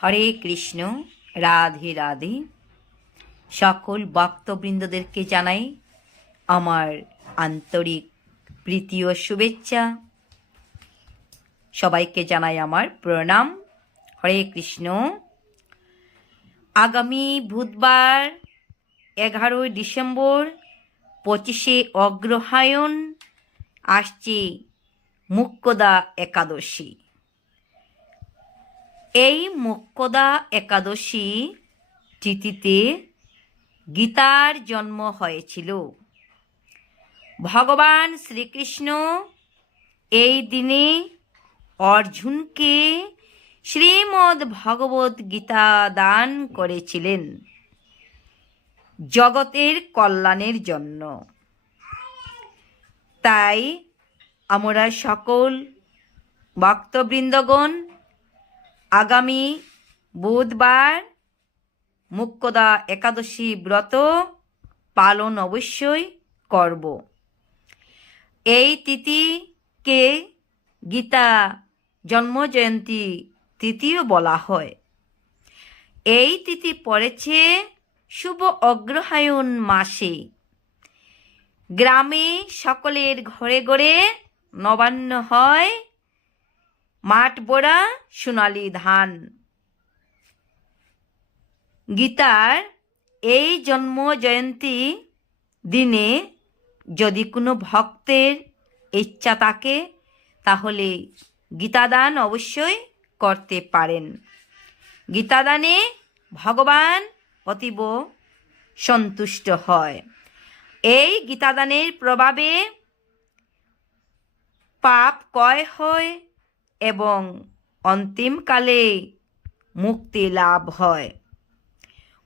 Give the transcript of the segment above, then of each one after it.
হরে কৃষ্ণ, রাধে রাধে। সকল ভক্তবৃন্দদেরকে জানাই আমার আন্তরিক প্রীতি ও শুভেচ্ছা। সবাইকে জানাই আমার প্রণাম। হরে কৃষ্ণ। আগামী বুধবার 11 ডিসেম্বর 25শে অগ্রহায়ণ আসছে মুক্কদা একাদশী। এই মুক্কদা একাদশী তিথিতে গীতার জন্ম হয়েছিল। ভগবান শ্রীকৃষ্ণ এই দিনে অর্জুনকে শ্রীমদ্ ভগবত গীতা দান করেছিলেন জগতের কল্যাণের জন্য। তাই আমরা সকল ভক্তবৃন্দগণ আগামী বুধবার মুক্কদা একাদশী ব্রত পালন অবশ্যই করব। এই তিথিকে গীতা জন্মজয়ন্তী তিথিও বলা হয়। এই তিথি পড়েছে শুভ অগ্রহায়ণ মাসে। গ্রামে সকলের ঘরে ঘরে নবান্ন হয় মাঠ বোড়া সোনালি ধান। গীতার এই জন্ম জয়ন্তী দিনে যদি কোনো ভক্তের ইচ্ছা থাকে তাহলে গীতাদান অবশ্যই করতে পারেন। গীতাদানে ভগবান অতীব সন্তুষ্ট হয়। এই গীতাদানের প্রভাবে পাপ ক্ষয় হয় এবং অন্তিমকালে মুক্তি লাভ হয়।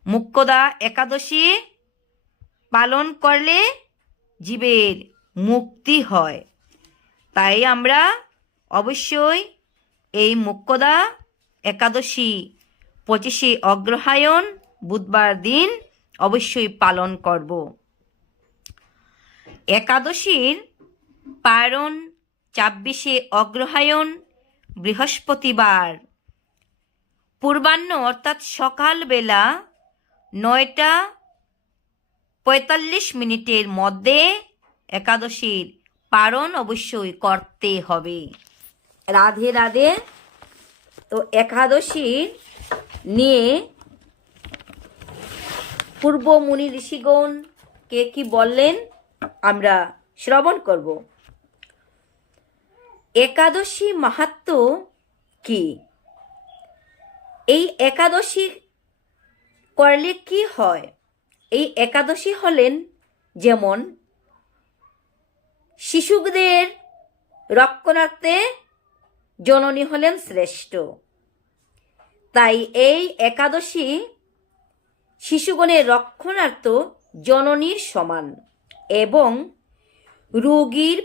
মুক্কদা একাদশী পালন করলে জীবের মুক্তি হয়। তাই আমরা অবশ্যই এই মুক্কদা একাদশী 25শে অগ্রহায়ণ বুধবার দিন অবশ্যই পালন করব। একাদশীর পারণ 26শে অগ্রহায়ণ বৃহস্পতিবার পূর্বাহ্ন অর্থাৎ সকালবেলা 9:45 মধ্যে একাদশীর পারণ অবশ্যই করতে হবে। রাধে রাধে। তো একাদশীর নিয়ে পূর্ব মুনি ঋষিগণ কে কি বললেন আমরা শ্রবণ করব। একাদশী মাহাত্ম্য কি? এই একাদশী করলে কি হয়? এই একাদশী হলেন যেমন শিশুদের রক্ষণার্থে জননী হলেন শ্রেষ্ঠ। তাই এই একাদশী শিশুগণের রক্ষণার্থ জননীর সমান এবং রোগীর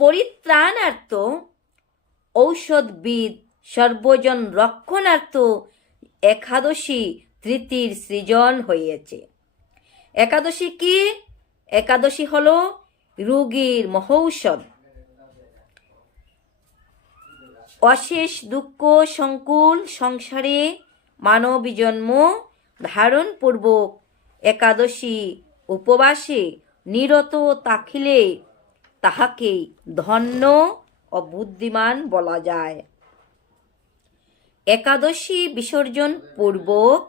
পরিত্রাণার্থ ঔষধবিদ সর্বজন রক্ষণার্থ একাদশী তৃতীয় সৃজন হয়েছে। একাদশী কি? একাদশী হলো রোগীর মহৌষধ। অশেষ দুঃখ সংকুল সংসারে মানবী জন্ম ধারণ পূর্বক একাদশী উপবাসে নিরত থাকিলে তাহাকে ধন্য ও বুদ্ধিমান বলা যায়। একাদশী বিসর্জন পূর্বক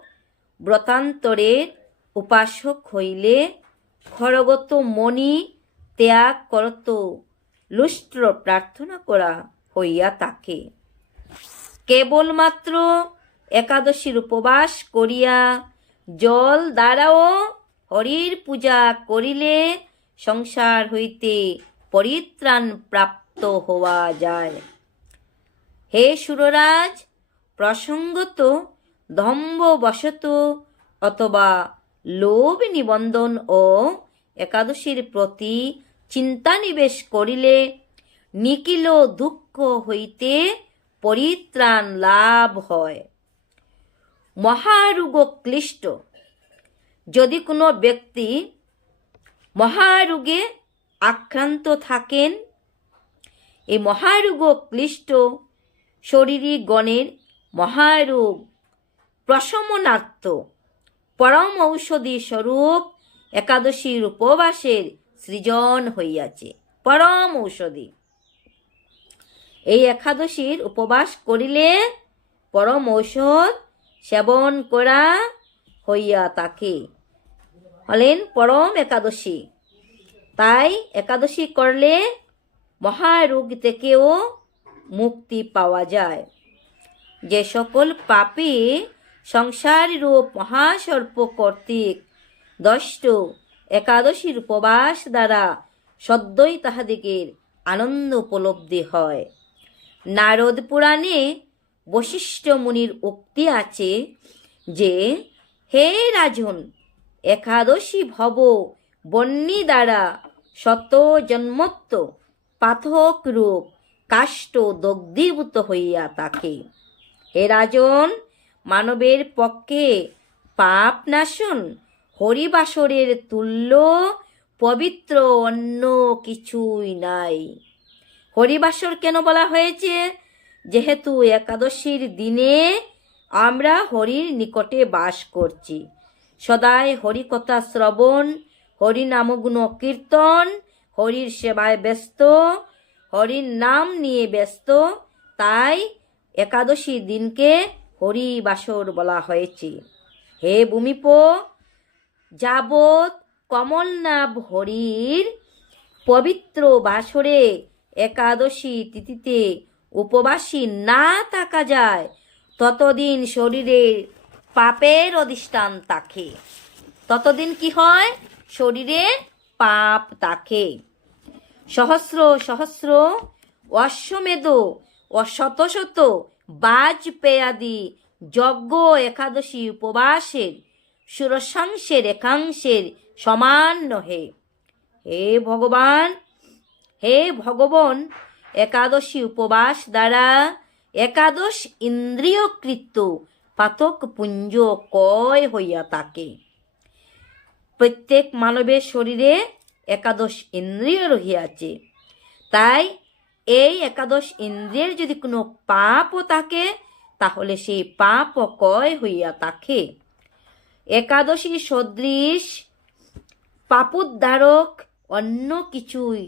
ব্রতান্তরের উপাসক হইলে খড়গত মণি ত্যাগ করত লুষ্ট্র প্রার্থনা করা হইয়া থাকে। কেবলমাত্র একাদশীর উপবাস করিয়া জল দ্বারাও হরির পূজা করিলে সংসার হইতে পরিত্রাণ প্রাপ্ত হওয়া যায়। হে সুররাজ, প্রসঙ্গত দম্ভবশত অথবা লোভ নিবন্ধন ও একাদশীর প্রতি চিন্তা নিবেশ করিলে নিখিল দুঃখ হইতে পরিত্রাণ লাভ হয়। মহারোগ ক্লিষ্ট। যদি কোনো ব্যক্তি মহারোগে আক্রান্ত থাকেন, এই মহারোগ ক্লিষ্ট শরীরী গণের মহারোগ প্রশমনার্থ পরম ঔষধি স্বরূপ একাদশীর উপবাসের সৃজন হইয়াছে। পরম ঔষধি এই একাদশীর উপবাস করিলে পরম ঔষধ সেবন করা হইয়া থাকে, হলেন পরম একাদশী। তাই একাদশী করলে মহারোগ থেকেও মুক্তি পাওয়া যায়। যে সকল পাপী সংসাররূপ মহাসর্প কর্তৃক দষ্ট একাদশীর উপবাস দ্বারা সদ্যই তাহাদিগের আনন্দ উপলব্ধি হয়। নারদ পুরাণে বশিষ্ঠ মুনির উক্তি আছে যে, হে রাজন, একাদশী ভব বন্যী দ্বারা শত জন্মত্ব পাথক রূপ কাষ্ঠ দগ্ধীভূত হইয়া থাকে। হে রাজন, মানবের পক্ষে পাপ নাশন হরিবাসরের তুল্য পবিত্র অন্য কিছুই নাই। হরিবাসর কেন বলা হয়েছে? যেহেতু একাদশীর দিনে আমরা হরির নিকটে বাস করছি, সদাই হরিকথা শ্রবণ, হরি নামগুণ কীর্তন, হরির সেবায় ব্যস্ত, হরির নাম নিয়ে ব্যস্ত, তাই একাদশী দিনকে হরিবাসর বলা হয়েছে। হে ভূমিপ, যাবৎ কমলনাভ হরির পবিত্র বাসরে একাদশী তিথিতে উপবাসী না থাকা যায়, ততদিন শরীরের পাপের অধিষ্ঠান থাকে। ততদিন কি হয়? শরীরে পাপ থাকে। সহস্র সহস্র অশ্বমেধ ও শত শত বাজপেয়াদি যজ্ঞ একাদশী উপবাসের সুরসাংশের একাংশের সমান নহে। হে ভগবান, হে ভগবান, একাদশী উপবাস দ্বারা একাদশ ইন্দ্রিয়কৃত পাতক পুঞ্জ কয় হইয়া থাকে। প্রত্যেক মানবের শরীরে একাদশ ইন্দ্রিয় রহিয়াছে। তাই এই একাদশ ইন্দ্রিয়ের যদি কোনো পাপও থাকে, তাহলে সেই পাপ কয় হইয়া থাকে। একাদশী সদৃশ পাপোদ্ধারক অন্য কিছুই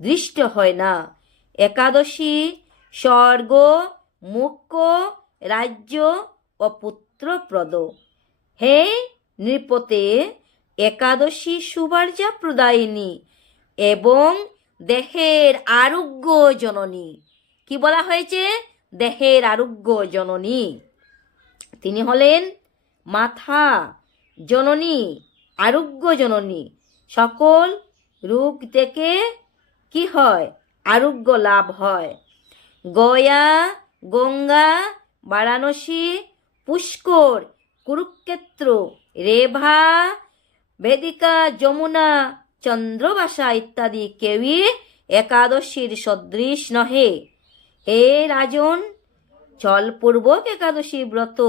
দৃষ্ট হয় না। একাদশী স্বর্গ, মোক্ষ, রাজ্য ও পুত্রপ্রদ। হে নৃপতে, একাদশী সুবার্যা প্রদায়িনী এবং দেহের আরোগ্য জননী। কি বলা হয়েছে? দেহের আরোগ্য জননী। তিনি হলেন মাথা জননী, আরোগ্য জননী। সকল রোগ থেকে কি হয়? আরোগ্য লাভ হয়। গয়া, গঙ্গা, বারাণসী, পুষ্কর, কুরুক্ষেত্র, রেভা, বেদিকা, যমুনা, চন্দ্রবাসা ইত্যাদি কেউই একাদশীর সদৃশ নহে। হে রাজন, জলপূর্বক একাদশী ব্রত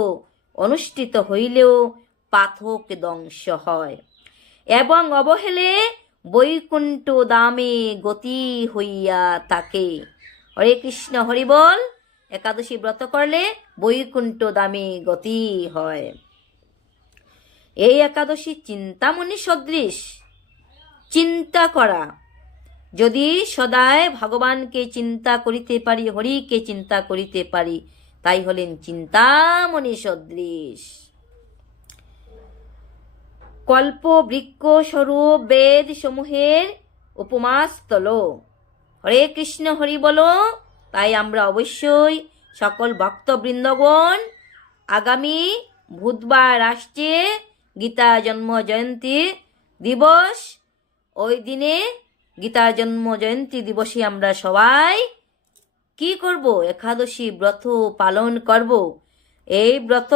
অনুষ্ঠিত হইলেও পাথক ধ্বংস হয় এবং অবহেলে বৈকুণ্ঠ দামে গতি হইয়া থাকে। হরে কৃষ্ণ, হরি বল। একাদশী ব্রত করলে বৈকুণ্ঠ দামে গতি হয়। এই একাদশী চিন্তামণি সদৃশ। চিন্তা করা, যদি সদায় ভগবানকে চিন্তা করিতে পারি, হরিকে চিন্তা করিতে পারি, তাই হলেন চিন্তামণি সদৃশ। কল্প বৃক্ষ স্বরূপ বেদ সমূহের উপমাস্থল। হরে কৃষ্ণ, হরি বলো। তাই আমরা অবশ্যই সকল ভক্তবৃন্দগণ আগামী বুধবার আসছে গীতা জন্ম জয়ন্তী দিবস। ওই দিনে গীতা জন্ম জয়ন্তী দিবসে আমরা সবাই কি করব? একাদশী ব্রত পালন করব। এই ব্রত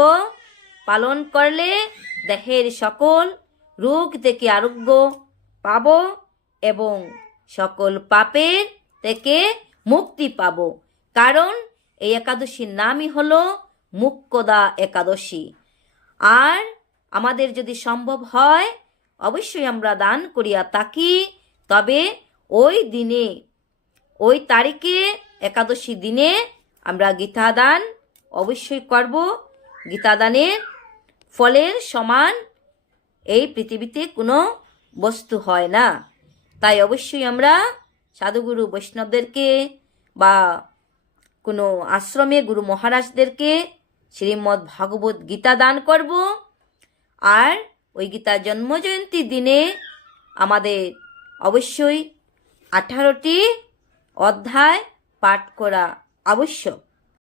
পালন করলে দেহের সকল রোগ থেকে আরোগ্য পাব এবং সকল পাপের থেকে মুক্তি পাব। কারণ এই একাদশীর নামই হলো মুক্কদা একাদশী। আর আমাদের যদি সম্ভব হয়, অবশ্যই আমরা দান করিয়া থাকি। তবে ওই দিনে, ওই তারিখে, একাদশী দিনে আমরা গীতা দান অবশ্যই করব। গীতা দানের ফলের সমান এই পৃথিবীতে কোনো বস্তু হয় না। তাই অবশ্যই আমরা সাধুগুরু বৈষ্ণবদেরকে বা কোনো আশ্রমে গুরু মহারাজদেরকে শ্রীমদ্ ভাগবত গীতা দান করব। আর ওই গীতা জন্মজয়ন্তী দিনে আমাদের অবশ্যই 18টি অধ্যায় পাঠ করা আবশ্যক।